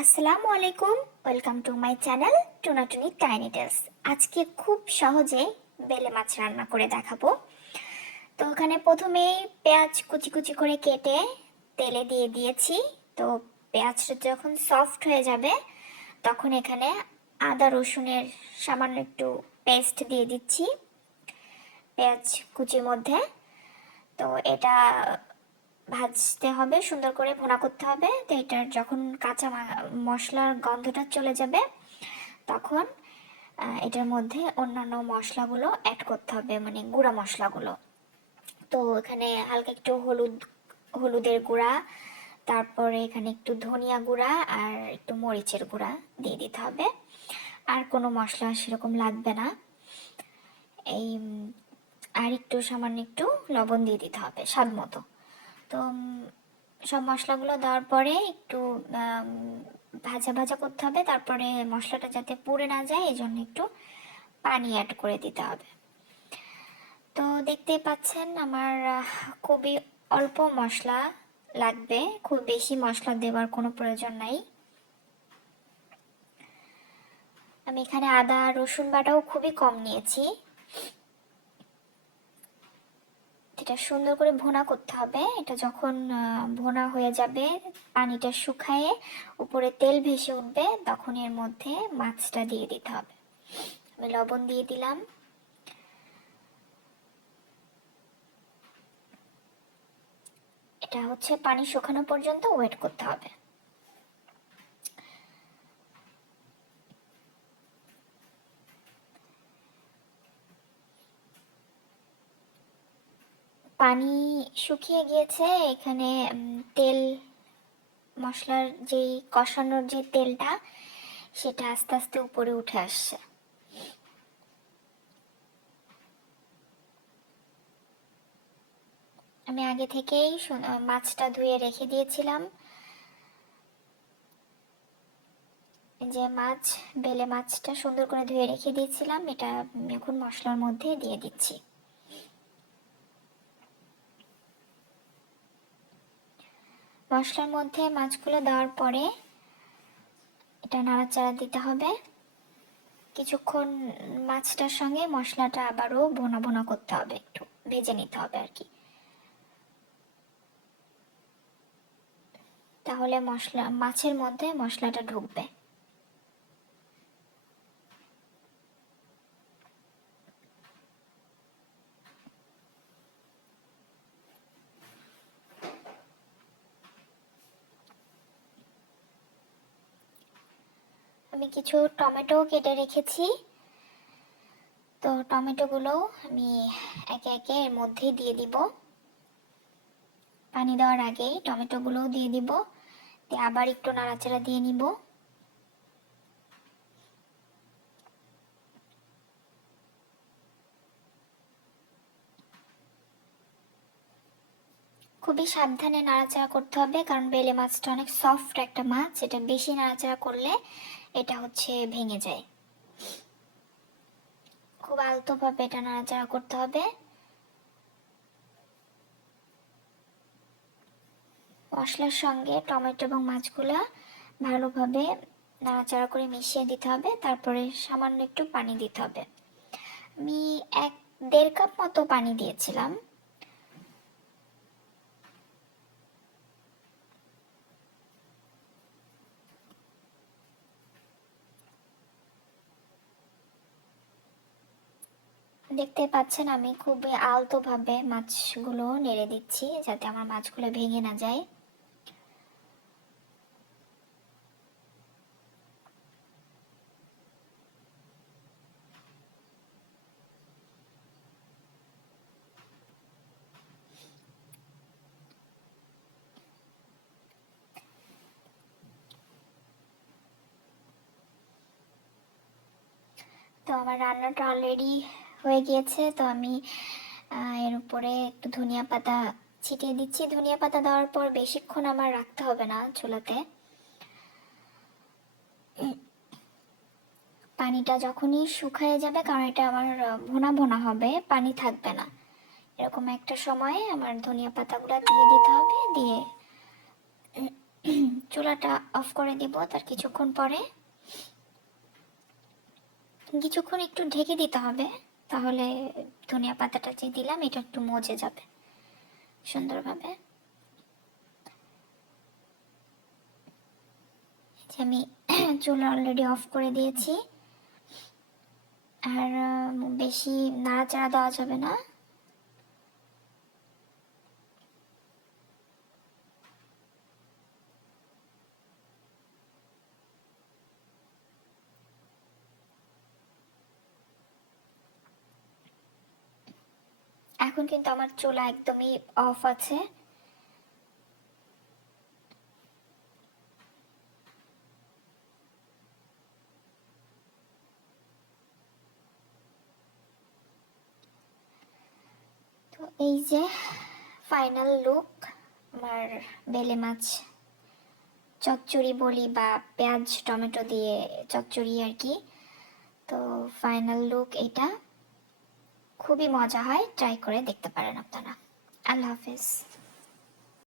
আসসালামু আলাইকুম। Welcome to my channel Tunatuni tiny tales. আজকে খুব সহজে বেলে মাছ রান্না করে দেখাবো। তো ওখানে প্রথমেই পেঁয়াজ কুচি কুচি করে কেটে তেলে দিয়ে দিয়েছি। তো পেঁয়াজটা যখন সফট হয়ে যাবে তখন এখানে আদা রসুনের সামান্য একটু পেস্ট দিয়ে দিচ্ছি পেঁয়াজ কুচির মধ্যে। তো এটা ভাজতে হবে, সুন্দর করে ভুনা করতে হবে। তো এটার যখন কাঁচা মশলার গন্ধটা চলে যাবে তখন এটার মধ্যে অন্যান্য মশলাগুলো অ্যাড করতে হবে, মানে গুঁড়া মশলাগুলো। তো এখানে হালকা একটু হলুদের গুঁড়া, তারপরে এখানে একটু ধনিয়া গুঁড়া আর একটু মরিচের গুঁড়া দিয়ে দিতে হবে। আর কোনো মশলা সেরকম লাগবে না। এই আর একটু সামান্য একটু লবণ দিয়ে দিতে হবে স্বাদ মতো। তো সব মশলাগুলো দেওয়ার পরে একটু ভাজা ভাজা করতে হবে, তারপরে মশলাটা যাতে পুড়ে না যায় এই জন্য একটু পানি অ্যাড করে দিতে হবে। তো দেখতেই পাচ্ছেন আমার খুবই অল্প মশলা লাগবে, খুব বেশি মশলা দেওয়ার কোনো প্রয়োজন নাই। আমি এখানে আদা রসুন বাটাও খুবই কম নিয়েছি। এটা সুন্দর করে ভুনা করতে হবে। এটা যখন ভুনা হয়ে যাবে, পানিটা শুকায়ে উপরে তেল ভেসে উঠবে, তখন এর মধ্যে মাছটা দিয়ে দিতে হবে। আমি লবণ দিয়ে দিলাম। এটা হচ্ছে পানি শুকানো পর্যন্ত ওয়েট করতে হবে। পানি শুকিয়ে গিয়েছে। এখানে তেল, মশলার যেই কষানোর যে তেলটা, সেটা আস্তে আস্তে উপরে উঠে আসছে। আমি আগে থেকেই মাছটা ধুয়ে রেখে দিয়েছিলাম। যে বেলে মাছটা সুন্দর করে ধুয়ে রেখে দিয়েছিলাম, এটা এখন মশলার মধ্যে দিয়ে দিচ্ছি। মশলার মধ্যে মাছগুলো দেওয়ার পরে এটা নাড়াচাড়া দিতে হবে কিছুক্ষণ। মাছটার সঙ্গে মশলাটা আবারও ভোনা ভোনা করতে হবে, একটু ভেজে নিতে হবে আর কি। তাহলে মাছের মধ্যে মশলাটা ঢুকবে। আমি কিছু টমেটো কেটে রেখেছি। তো টমেটোগুলো আমি একে একে এর মধ্যে দিয়ে দিব। পানি দেওয়ার আগেই টমেটোগুলোও দিয়ে দিব, দিয়ে আবার একটু নাড়াচাড়া দিয়ে নিব। খুবই সাবধানে নাড়াচাড়া করতে হবে, কারণ বেলে মাছটা অনেক সফট একটা মাছ। এটা বেশি নাড়াচাড়া করলে এটা হচ্ছে ভেঙে যায়। খুব আলতোভাবে এটা নাড়াচাড়া করতে হবে। মশলার সঙ্গে টমেটো এবং মাছগুলো ভালোভাবে নাড়াচাড়া করে মিশিয়ে দিতে হবে। তারপরে সামান্য একটু পানি দিতে হবে। আমি 1-1.5 কাপ মতো পানি দিয়েছিলাম। দেখতে পাচ্ছেন আমি খুবই আলতোভাবে মাছগুলো নেড়ে দিচ্ছি, যাতে আমার মাছগুলো ভেঙে না যায়। তো আমার রান্নাটা অলরেডি হয়ে গিয়েছে। তো আমি এর উপরে একটু ধনিয়া পাতা ছিটিয়ে দিচ্ছি। ধনিয়া পাতা দেওয়ার পর বেশিক্ষণ আমার রাখতে হবে না চুলাতে। পানিটা যখনই শুকিয়ে যাবে, কারণ এটা আমার ভুনা ভুনা হবে, পানি থাকবে না, এরকম একটা সময়ে আমার ধনিয়া পাতাগুলো দিয়ে দিতে হবে। দিয়ে চুলাটা অফ করে দিব তার কিছুক্ষণ পরে। কিছুক্ষণ একটু ঢেকে দিতে হবে, তাহলে ধনিয়া পাতাটা যে দিলাম এটা একটু মজে যাবে সুন্দরভাবে। আমি চুলা অলরেডি অফ করে দিয়েছি। আর বেশি নাড়াচাড়া দেওয়া যাবে না। এখন কিন্তু আমার চুলা একদমই অফ আছে। তো এই যে ফাইনাল লুক আমার বেলে মাছ চচ্চড়ি বলি, বা পেঁয়াজ টমেটো দিয়ে চচ্চড়ি আর কি। তো ফাইনাল লুক এটা, খুবই মজা হয়, ট্রাই করে দেখতে পারেন আপনারা। আল্লাহ হাফেজ।